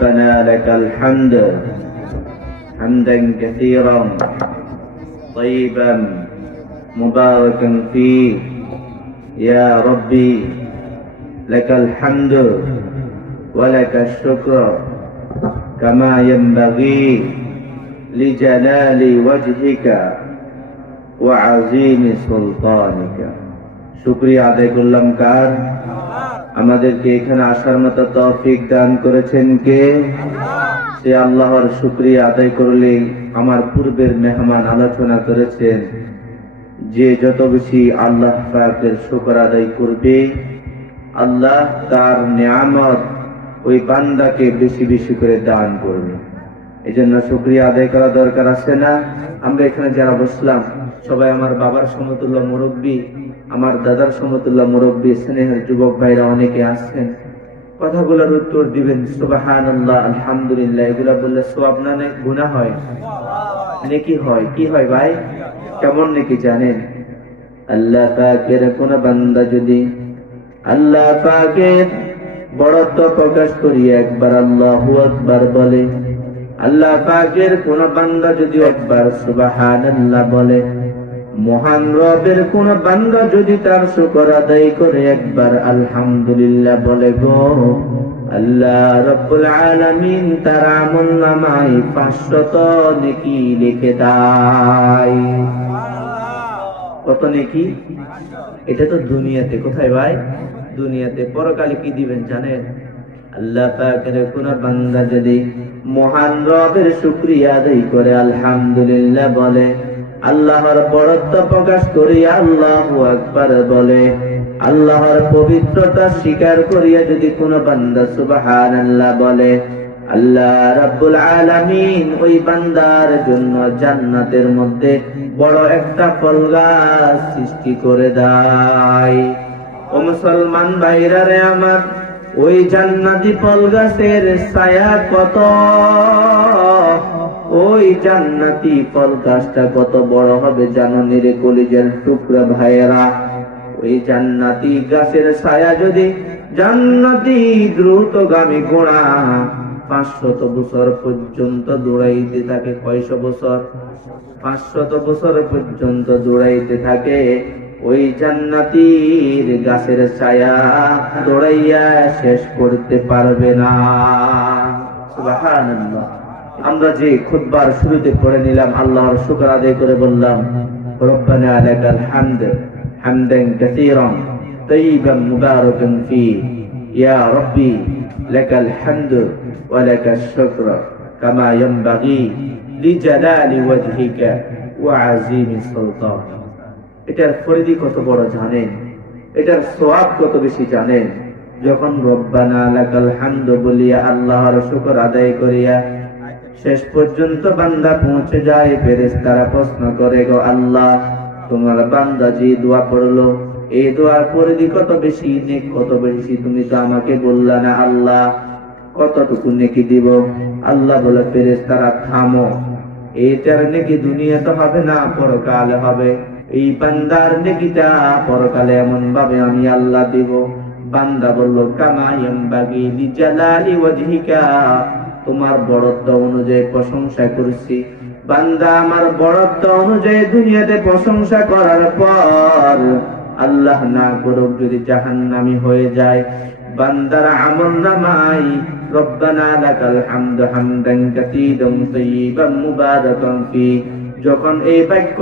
ربنا لك الحمد حمدا كثيرا طيبا مباركا فيه يا ربي لك الحمد ولك الشكر كما ينبغي لجلال وجهك وعظيم سلطانك শুকরিয়া আদায় করলাম কার? আমাদেরকে এখানে আসার মতো তৌফিক দান করেছেন কে? সে আল্লাহর শুকরিয়া আদায় করলে আমার পূর্বের মেহমান আলোচনা করেছেন যে যত বেশি আল্লাহ পাকের শুকর আদায় করবে আল্লাহ তার নিয়ামত ওই বান্দাকে বেশি বেশি করে দান করবে। এই জন্য শুকরিয়া আদায় করা দরকার আছে না? আমরা এখানে যারা বসলাম সবাই আমার বাবার সমতুল্য মুরব্বী, আমার দাদার সমতুল্য মুরব্বী, স্নেহের যুবক ভাইরা অনেকে আসছেন। কথাগুলোর উত্তর দিবেন সুবহানাল্লাহ, আলহামদুলিল্লাহ। এগুলা বললে সওয়াব না গুনাহ হয়? নেকি হয়। কি হয় ভাই? কেমন নেকি জানেন? আল্লাহ পাকের কোন বান্দা যদি আল্লাহ পাকের বড়ত্ব প্রকাশ করিয়া একবার আল্লাহু আকবার বলে, আল্লাহ পাকের কোন বান্দা যদি একবার সুবহানাল্লাহ বলে, মহান রবের কোন বান্দা যদি তার শুকর আদায় করে একবার আলহামদুলিল্লাহ বলে গো, আল্লাহ রাব্বুল আলামিন তার আমলনামায় 500 নেকি লিখে দেয়। কত নেকি? এটা তো দুনিয়াতে। কোথায় ভাই? দুনিয়াতে। পরকালে কি দিবেন জানেন? আল্লাহ পাকের কোন বান্দা যদি মহান রবের শুকরিয়া আদায় করে আলহামদুলিল্লাহ বলে, আল্লাহর বড়ত্ব প্রকাশ করিয়া আল্লাহু আকবার বলে, আল্লাহর পবিত্রতা স্বীকার করিয়া যদি কোন বান্দা সুবহানাল্লাহ বলে, আল্লাহ রাব্বুল আলামিন ওই বান্দার জন্য জান্নাতের মধ্যে বড় একটা ফল গাছ সৃষ্টি করে দেয়। ও মুসলমান ভাইরা রে আমার, ওই জান্নাতি ফল গাছের ছায়া কত, ওই জান্নাতি ফল গাছটা কত বড় হবে জানো রে কলিজার টুকরা ভাইয়েরা? ওই জান্নাতি গাছের ছায়া যদি জান্নাতি দ্রুতগামী ঘোড়া 500 বছর পর্যন্ত দৌড়াইতে থাকে। কয়শো বছর? 500 বছর পর্যন্ত দৌড়াইতে থাকে। ওই জান্নাতির গাছের ছায়া দৌড়াইয়া শেষ করতে পারবে না। সুবহানাল্লাহ। আমরা যে খুতবার শুরুতে পড়ে নিলাম, আল্লাহর শুকর আদায় করে বললাম রব্বানা লাকাল হামদ হামদান কাসীরান তাইয়িবান মুবারাকান ফী ইয়া রাব্বি লাকাল হামদ ওয়া লাকাশ শুকর কামা ইয়ানবাগি লিজালালি ওয়াজহিকা ওয়া আযীমি সুলতানিক। এটার ফরিদি কত বড় জানেন? এটার সওয়াব কত বেশি জানেন? যখন রব্বানা লাকাল হামদ বলিয়া আল্লাহর শুকর আদায় করিয়া শেষ পর্যন্ত বান্দা পৌঁছে যায়, ফেরেশতারা প্রশ্ন করে গো আল্লাহ, তোমার বান্দা যে দোয়া পড়লো এই দোয়ার পরিধি কত বেশি, নেক কত বেশি তুমি তো আমাকে বললা না আল্লাহ, কতটুকু নেকি দিব? আল্লাহ বলে ফেরেশতারা থামো, এইটার নেকি দুনিয়াতে হবে না, পরকালে হবে। এই বান্দার নেকিটা পরকালে এমন ভাবে আমি আল্লাহ দিব। বান্দা বলল কামা ইয়ানবাগি লিজালালি ওয়াজহিকা, তোমার বড়ত্ব অনুযায়ী প্রশংসা করছি। বান্দা আমার বড়ত্ব অনুযায়ী দুনিয়াতে প্রশংসা করার পর আল্লাহ না করুক যদি জাহান্নামী হয়ে যায়, বান্দার আমলনামায় রব্বানা লাকাল হামদু হামদান কাসীরান তাইয়িবান মুবারাকান ফী, যখন এই বাক্য